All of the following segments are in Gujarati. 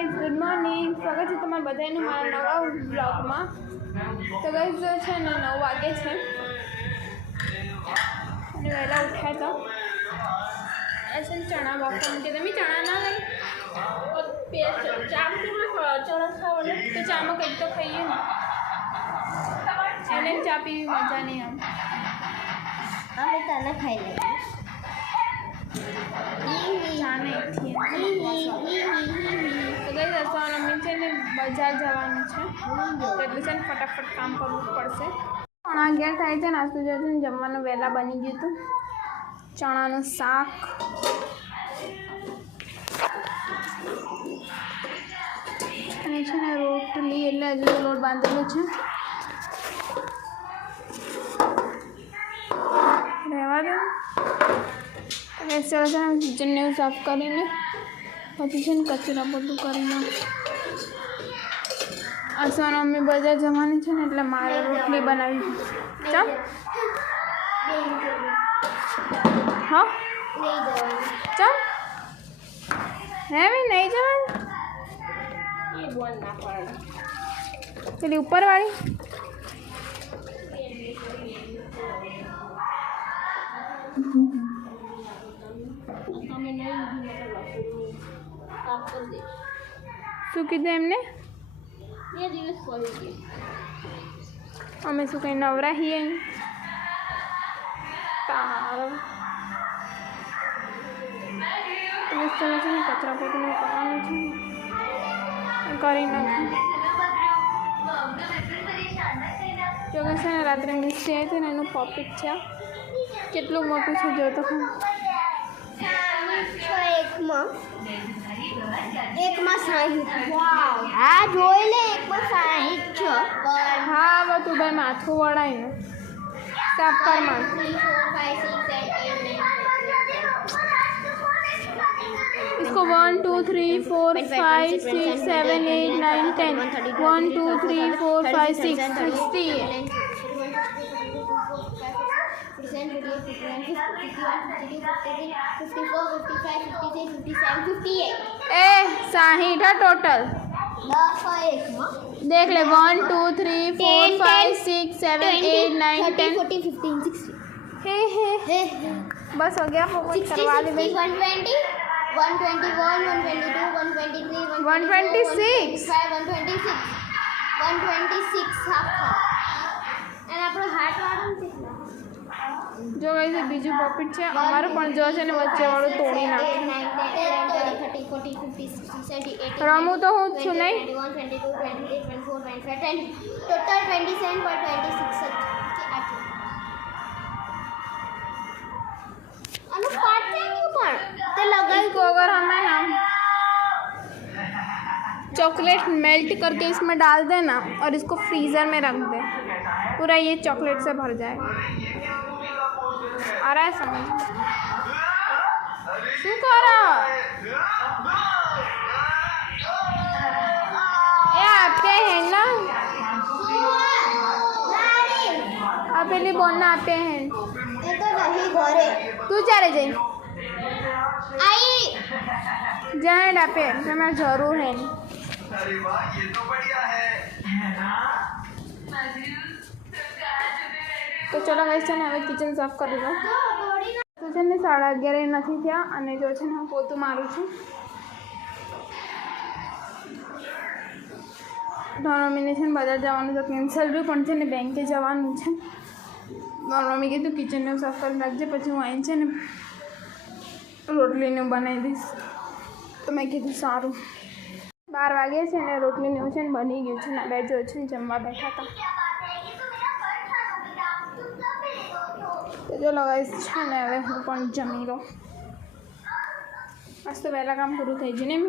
ગાઈઝ ગુડ મોર્નિંગ, સ્વાગત છે તમારા બધાનું મારા નવા બ્લોગમાં। તો ગાઈઝ છે ને 9 વાગે છે અને વહેલા ઉઠ્યા હતા। આ છે ચણા બાફવા મૂકે, તમે ચણા ના લઈ ચા ચણા ખાઓ ને તો ચામાં કંઈક તો ખાઈએ ને, એને ચા પીવી મજા નહીં આમ। અમે તને ખાઈ લઈએ ચા નહીં તો ગઈ રસવા મમ્મી છે ને બજાર જવાનું છે તો એટલે છે ને ફટાફટ કામ કરવું પડશે। 11 થાય છે, નાસ્તો જો છે ને જમવાનું વહેલા બની ગયું હતું। ચણાનું શાક અને છે ને રોટલી, એટલે હજુ લોટ બાંધેલો છે, રહેવા દો। ચાલો છે ને કિચનને સાફ કરીને પછી છે ને કચરા બધું કરીને આસવાનો મમ્મી બજાર જવાની છે ને એટલે મારે રોટલી બનાવી ચમ હા ચમ હે બી નહીં જવાનું પેલી ઉપરવાળી શું કીધું એમને? અમે શું કંઈ નવરા છીએ ચાલો છે ને કચરા પોતું કરવાનું છે, કરી નાખું। જો કે છે ને રાત્રે મિસ્ટી આવી હતી ને એનું પોકેટ છે, કેટલું મોટું છે જો તો એકમાં 60। હા જોઈ લે, એકમાં 60 છે। હા હવે તું ભાઈ માથું વળાય ને સાફ કર માથું। इसको 1 2 3 4 5 6 7 8 9 10 1 2 3 4 5 6 60 ए 60 है टोटल। देख ले 1 2 3 4 5 6 7 8 9 10 14 15 16 हे बस हो गया, फोकस करवा दे भाई। 120 121 122 123 126 126 હાફ અને આપણો હાથ વાળું છે જો ગઈ છે બીજું પોકેટ છે અમારું પણ જો છે ને વચ્ચે વાળું તોડી નાખ્યું। 30 40 50 60 70 રમું તો હું જ છું નહીં। 21 22 23 24 25 ટોટલ 27 પર 26 अनु पार्ट नहीं ऊपर ते लगा इसको अगर हमें ना चॉकलेट मेल्ट करके इसमें डाल देना और इसको फ्रीज़र में रख दे, पूरा ये चॉकलेट से भर जाएगा। आ रहा है समझ? शू करा ये आपके हैं ना, आप पहले बोलना आपे हैं ये तो नहीं घरे तू चारे जाए आई जाए डापे मैं जरूर है। अरे वाह ये तो बढ़िया है ना। તો ચલો ગાઈસ છે ને હવે કિચન સાફ કરી લો। તો છે ને 11:30 નથી થયા અને જો છે ને હું પોતું મારું છું। મમ્મીને છે ને બજાર જવાનું તો કેન્સલ રહ્યું, પણ છે ને બેંકે જવાનું છે। મમ્મી કીધું કિચનને સાફ કરી નાખજે, પછી હું અહીં છે ને રોટલીને બનાવી દઈશ। તો મેં કીધું સારું। 12 વાગે છે ને રોટલીને એવું છે ને બની ગયું છે ને બે જો છે ને જમવા બેઠા હતા। તો જો ગાઈસ છે ને હવે હું પણ જમી લઉં। આજ તો વહેલા કામ પૂરું થઈ ગયું ને એમ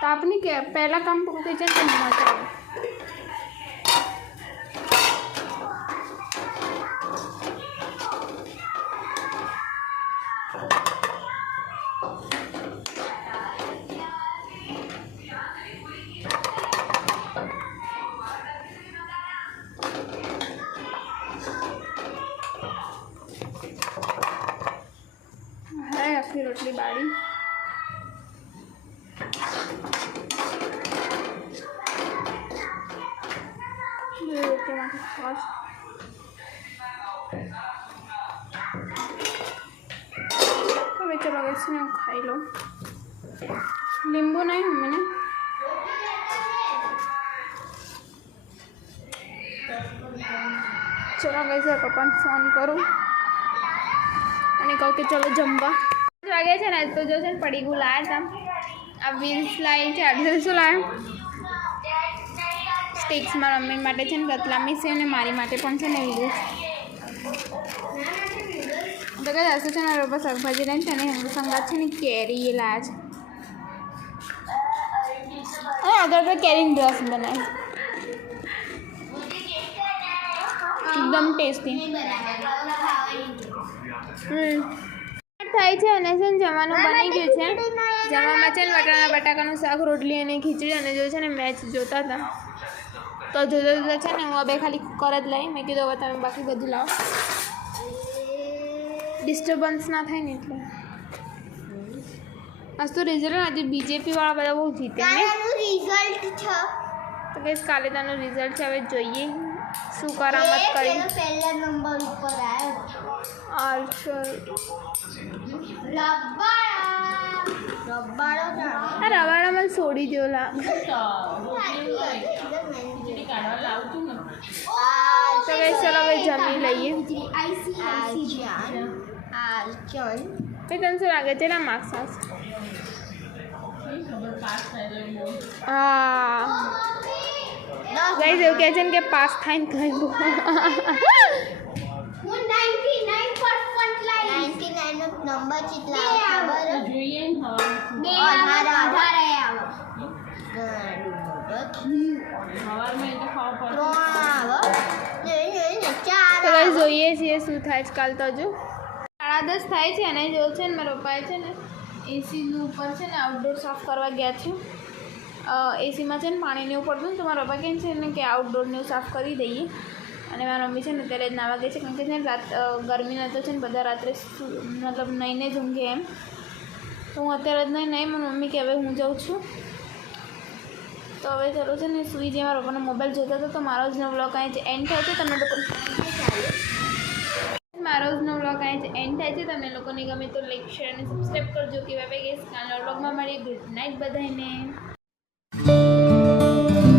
તો આપની કે પહેલાં કામ પૂરું થઈ જાય તો મજા આવે। બાજરી રોટલી બાળી. રોટલીમાંથી છાશ. હવે ચલો ગેસ ને હું ખાઈ લઉં. લીંબુ નહીં મને. ચલો ગઈ છે પપ્પાને ફોન કરું અને કહું કે ચલો જમવા. 5 વાગે છે ને તો જો છે ને પડીગું લાવ્યા હતા. આ વ્હીલ્સ લાવી છે. આટલે શું લાવ્યા? સ્ટિક્સ મારા મમ્મી માટે છે ને રતલામી છે અને મારી માટે પણ છે ને વ્હીલ્સ. તો કઈ હશે છે ને રોપા શાકભાજી લઈને છે ને સંગાત છે ને કેરી એ લાવ્યા છે. આગળ તો કેરીનો રસ બનાવે એકદમ ટેસ્ટી થાય છે. અને છે ને જમવાનું બની ગયું છે. જમવામાં છે ને વટાણા બટાકાનું શાક રોટલી અને ખીચડી અને જો છે ને મેચ જોતા હતા તો જોતા જોતા છે ને હું બે ખાલી કુકર જ લઈ. મેં કીધું હવે તમે બાકી બધું લાવો ડિસ્ટર્બન્સ ના થાય ને એટલે. આજ તો રિઝલ્ટ આજે બીજેપી વાળા બધા બહુ જીતે ને રિઝલ્ટ છે તો કઈ કાલે તાનું રિઝલ્ટ છે. હવે જોઈએ શું કરામત કરી. પહેલા નંબર ઉપર આવ્યો. આ રવાડામાં સોડી જેવો લાગે. તો કઈ ચલો હવે જમી લઈએ. કઈ તને શું લાગે છે ના માર્ક્સ આવશે? હા ગઈ એવું કહે છે ને કે પાસ થાય ને કઈ બહુ હું 99% લાવી. 99 નો નંબર કેટલા આવે ખબર? જોઈએ ને હવે 18 જોઈએ છીએ શું થાય છે કાલ. તો હજુ 10:30 થાય છે અને જો છે ને મારા પપ્પાએ છે ને એસીનું ઉપર છે ને આઉટડોર સાફ કરવા ગયા છે. એસીમાં છે ને પાણી નહીં પડતું ને તો મારા પપ્પા કહે છે ને કે આઉટડોરને સાફ કરી દઈએ. અને મારા મમ્મી છે ને અત્યારે જ નાવા ગઈ છે કારણ કે છે ને ગરમીના તો છે ને બધા રાત્રે મતલબ નહીંને જ ઊંઘે એમ. તો હું અત્યારે જ નહીં મારી મમ્મી કે હવે હું જાઉં છું. તો હવે ચલો છે ને સુઈ જે મારા પપ્પાનો મોબાઈલ જોતા હતા તો મારો જ વ્લોગ અહીં જ એન્ડ થાય છે. તમને લોકો મારો જ વ્લોગ અહીં જ એન્ડ થાય છે. તમને લોકોને ગમે તો લાઈક શેર અને સબસ્ક્રાઈબ કરજો. કે બાય બાય ગાઈસ. કાલના વ્લોગમાં મળીએ. ગુડ નાઇટ બધાને.